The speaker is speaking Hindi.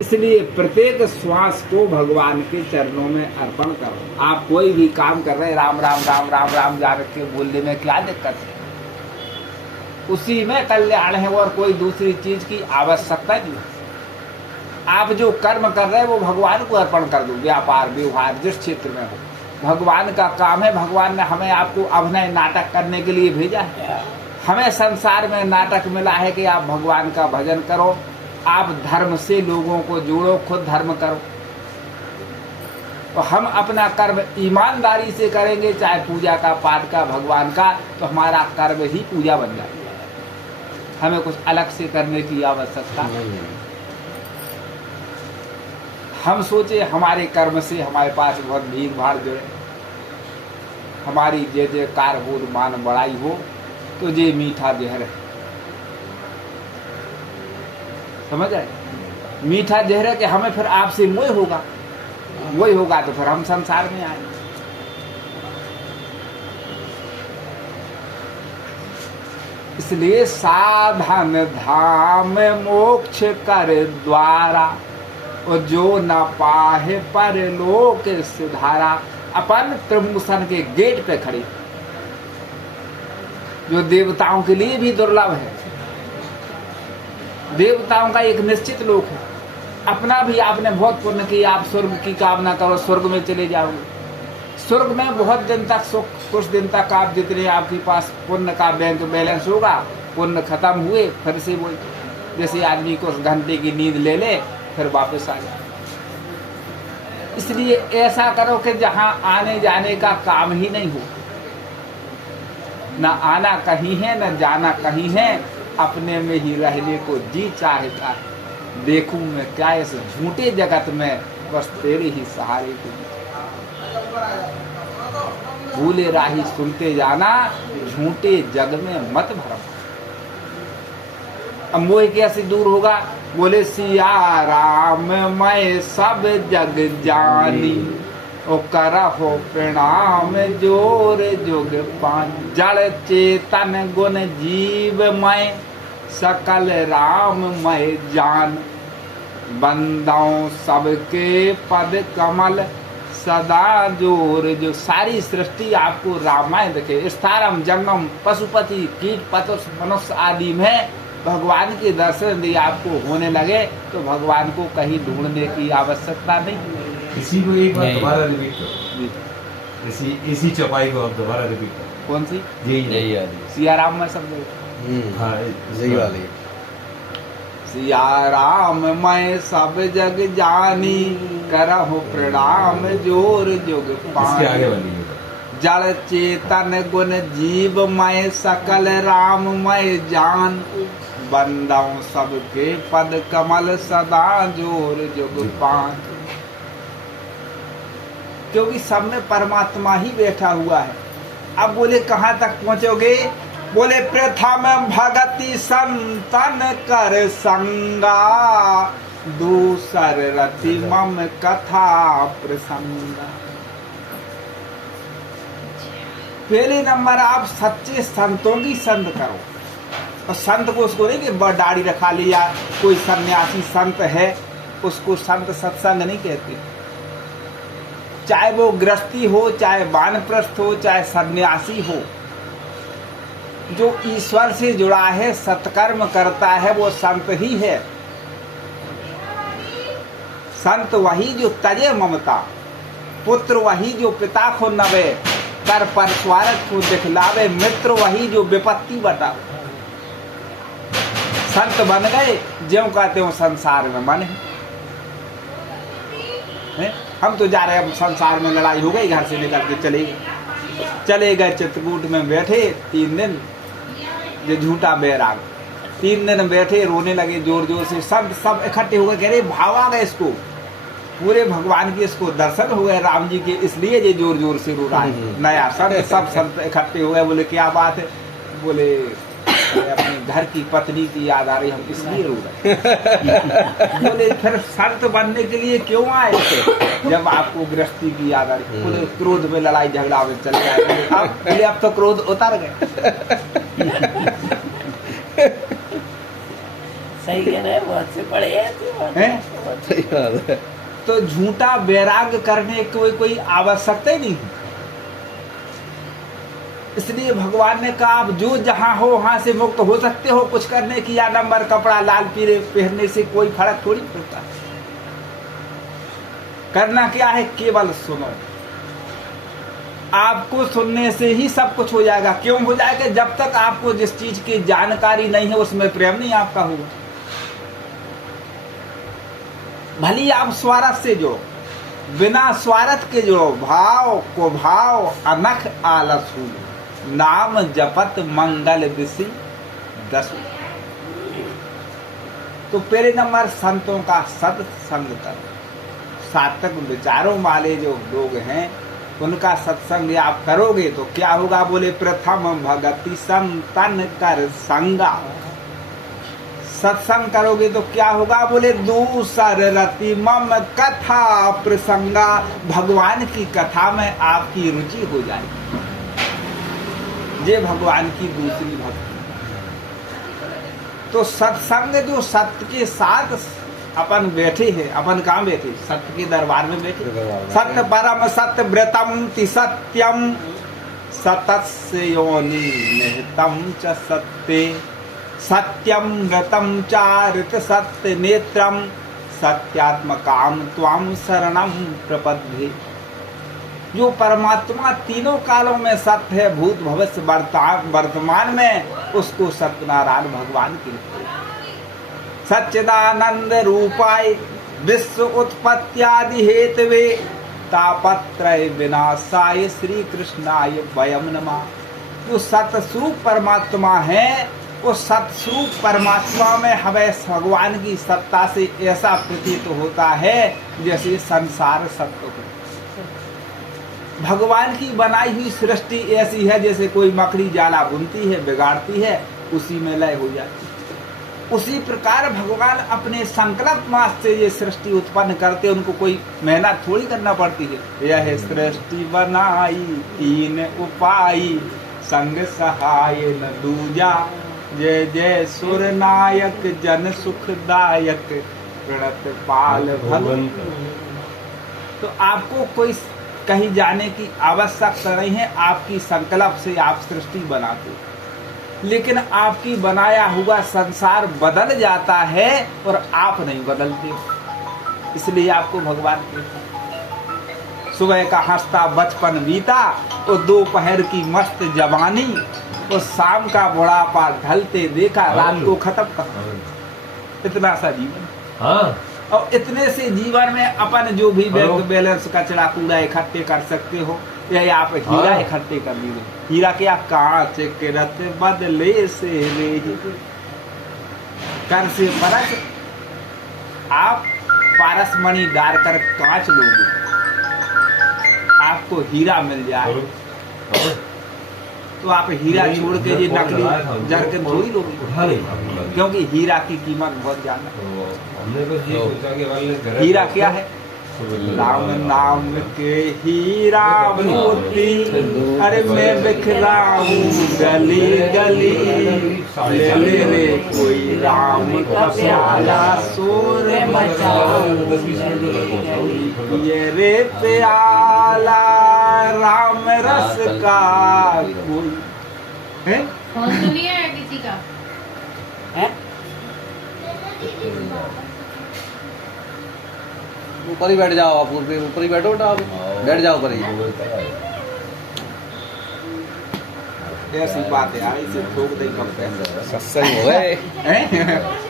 इसलिए प्रत्येक श्वास को भगवान के चरणों में अर्पण करो। आप कोई भी काम कर रहे हैं, राम राम राम राम राम जा के बोलने में क्या दिक्कत है? उसी में कल्याण है और कोई दूसरी चीज की आवश्यकता नहीं है। आप जो कर्म कर रहे हैं वो भगवान को अर्पण कर दो। व्यापार व्यवहार जिस क्षेत्र में हो, भगवान का काम है। भगवान ने हमें आपको अभिनय नाटक करने के लिए भेजा है। हमें संसार में नाटक मिला है कि आप भगवान का भजन करो, आप धर्म से लोगों को जोड़ो, खुद धर्म करो। तो हम अपना कर्म ईमानदारी से करेंगे, चाहे पूजा का, पाठ का, भगवान का, तो हमारा कर्म ही पूजा बन जाएगा। हमें कुछ अलग से करने की आवश्यकता नहीं है। हम सोचे हमारे कर्म से हमारे पास बहुत भीड़ भाड़ जुड़े, हमारी जय जयकार हो, मान बड़ाई हो, तो ये मीठा जहर है। समझ आए? मीठा जहर है कि हमें फिर आपसे मोह होगा, वही होगा तो फिर हम संसार में आएंगे। इसलिए साधन धाम मोक्ष कर द्वारा, और जो न पाहे परलोक सुधारा। अपन त्रिमुसन के गेट पे खड़ी, जो देवताओं के लिए भी दुर्लभ है। देवताओं का एक निश्चित लोक है। अपना भी आपने बहुत पुण्य किया, आप स्वर्ग की कामना करो, स्वर्ग में चले जाओगे। स्वर्ग में बहुत दिन तक सुख, कुछ दिन तक आप जितने आपके पास पुण्य का बैंक बैलेंस होगा, पुण्य खत्म हुए फिर से वो जैसे आदमी को घंटे की नींद ले ले फिर वापस आ जाए। इसलिए ऐसा करो कि जहां आने जाने का काम ही नहीं हो, न आना कहीं है न जाना कहीं है, अपने में ही रहने को जी चाहता है। देखूं मैं क्या इस झूठे जगत में, बस तेरे ही सहारे को। भूले राही सुनते जाना, झूठे जग में मत भरमा। अब मोह कैसे दूर होगा? बोले सिया राम मैं सब जग जानी, ओ करहो प्रणाम जोर जुग पान। जड़ चेतन गुण जीव मैं, सकल राम मैं जान। बंदाओं सबके पद कमल, सदा जोर जो। सारी सृष्टि आपको रामायण देखे, स्थारम जंगम पशुपति कीट पतुष मनुष्य आदि में भगवान के दर्शन यदि आपको होने लगे तो भगवान को कहीं ढूंढने की आवश्यकता नहीं। इसी को एक बार दोबारा रिपीट करो, इसी चौपाई को आप दोबारा रिपीट करो। कौन सी? यही वाली सिया राम में सब हाँ यही वाली। सिया राम मैं सब जग जानी, करहु प्रणाम जोर जुग पानी। आगे वाली जड़ चेतन गुण जीव मैं, सकल राम मैं जान। बंदाओं सबके पद कमल, सदा जोर जुग पान। क्योंकि सब में परमात्मा ही बैठा हुआ है। अब बोले कहाँ तक पहुंचोगे? बोले प्रथम भगति संतन कर संगा, दूसर रति मम कथा प्रसंगा। पहले नंबर आप सच्चे संतों की संत करो। और संत को उसको नहीं कि दाढ़ी रखा लिया, कोई सन्यासी संत है उसको संत सत्संग नहीं कहते। चाहे वो गृहस्थी हो, चाहे वानप्रस्थ हो, चाहे सन्यासी हो, जो ईश्वर से जुड़ा है, सत्कर्म करता है, वो संत ही है। संत वही जो तजे ममता, पुत्र वही जो पिता को नवे, कर पर स्वार्थ को दिखलावे, मित्र वही जो विपत्ति बटावे। संत बन गए ज्यों कहते हो संसार में मन है। हम तो जा रहे हैं, संसार में लड़ाई हो गई, घर से निकल के चले गए चित्रकूट में बैठे 3 दिन, जो झूठा बैराग। 3 दिन बैठे, रोने लगे जोर जोर से। संत सब इकट्ठे हो गए, कह रहे भाव आ गए इसको, पूरे भगवान के इसको दर्शन हो गए राम जी के, इसलिए ये जोर जोर से रो रहा है। नया सब संत इकट्ठे हो गए। बोले क्या बात है? बोले अपने घर की पत्नी की याद आ रही, हम इसलिए रो रहे। बोले फिर संत बनने के लिए क्यों आए थे जब आपको गृहस्थी की याद आ रही? बोले क्रोध में लड़ाई झगड़ा में चले गए। अब तो क्रोध उतर गए। सही कह रहे हैं, बहुत से पढ़े हैं हैं? सही बात है। तो झूठा वैराग्य करने की कोई आवश्यकता ही नहीं है। इसलिए भगवान ने कहा आप जो जहां हो वहां से मुक्त हो सकते हो। कुछ करने की या नंबर कपड़ा लाल पीले पहनने से कोई फर्क थोड़ी पड़ता। करना क्या है, केवल सुनो। आपको सुनने से ही सब कुछ हो जाएगा। क्यों हो जाएगा? जब तक आपको जिस चीज की जानकारी नहीं है उसमें प्रेम नहीं आपका होगा। भली आप स्वार्थ से जो, बिना स्वार्थ के जो भाव को भाव अनख आलसु नाम जपत मंगल विषि दसु। तो पहले नंबर संतों का सत्संग करो। सात्विक विचारों वाले जो लोग हैं उनका सत्संग आप करोगे तो क्या होगा? बोले प्रथम भगति संतन कर संगा। सत्संग करोगे तो क्या होगा? बोले दूसर रति मम कथा प्रसंगा। भगवान की कथा में आपकी रुचि हो जाएगी। ये भगवान की दूसरी भक्ति। तो सत्संग जो सत्य के साथ अपन बैठे हैं, अपन कहाँ बैठे? सत्य के दरबार में बैठे। सत्य परम सत्य व्रतम ति सत्यम सतस्य योनि निहितम च सत्ते सत्यम व्रतम चारित सत्य नेत्रम सत्यात्मकाम त्वाम शरणम प्रपद्ये। जो परमात्मा तीनों कालों में सत्य है, भूत भविष्य वर्तमान में, उसको सत्यनारायण भगवान की सच्चिदानंद रूपाय विश्व उत्पत्त्यादि हेतवे तापत्रय विनाशाय श्री कृष्णाय वयम नमः। जो सतस्वरूप परमात्मा है, उस सतस्वरूप परमात्मा में हमें भगवान की सत्ता से ऐसा प्रतीत होता है जैसे संसार सत्य हो। भगवान की बनाई हुई सृष्टि ऐसी है जैसे कोई मकड़ी जाला बुनती है, बिगाड़ती है, उसी में लय हो जाती है। उसी प्रकार भगवान अपने संकल्प मात्र से ये सृष्टि उत्पन्न करते, उनको कोई मेहनत थोड़ी करना पड़ती है। यह सृष्टि बनाई तीन उपाय संग सहाय न दूजा। जय जय सुर नायक जन सुखदायक प्रणत पाल भगवान। तो आपको कोई कहीं जाने की आवश्यकता नहीं है। आपकी संकल्प से आप सृष्टि बनाते, लेकिन आपकी बनाया हुआ संसार बदल जाता है और आप नहीं बदलते। इसलिए आपको भगवान के सुबह का हंसता बचपन बीता और दोपहर की मस्त जवानी और शाम का बुढ़ापा ढलते देखा, रात को खत्म कर। इतना सा जीवन। हाँ। और इतने से जीवन में अपन जो भी बैंक बैलेंस कचरा कूड़ा इकट्ठे कर सकते हो, या आप हीरा इकट्ठे कर लीजिए। हीरा क्या? कांच किरत बदले से रे कर से परस। आप पारस मणि डाल कर कांच लोगे, आपको हीरा मिल जाए। तो आप हीरा छोड़ के ये नकली जरकन थोड़ी लोगे, क्योंकि हीरा की कीमत बहुत ज्यादा। हमने बस ये सोचा कि वाले हीरा क्या है? राम नाम के हीरा मोती, अरे मैं बिखराऊं गली गली। ले ले रे कोई राम का प्याला शोर मचाऊं, ये रे प्याला राम रस का कोई है। फोन तो नहीं आया किसी का? है? ऊपर ही बैठ जाओ आप, ऊपर ही बैठो बेटा, आप बैठ जाओ ऊपर ही। ऐसी बात है, इसे ठोक दे कब सत्संग हो गए।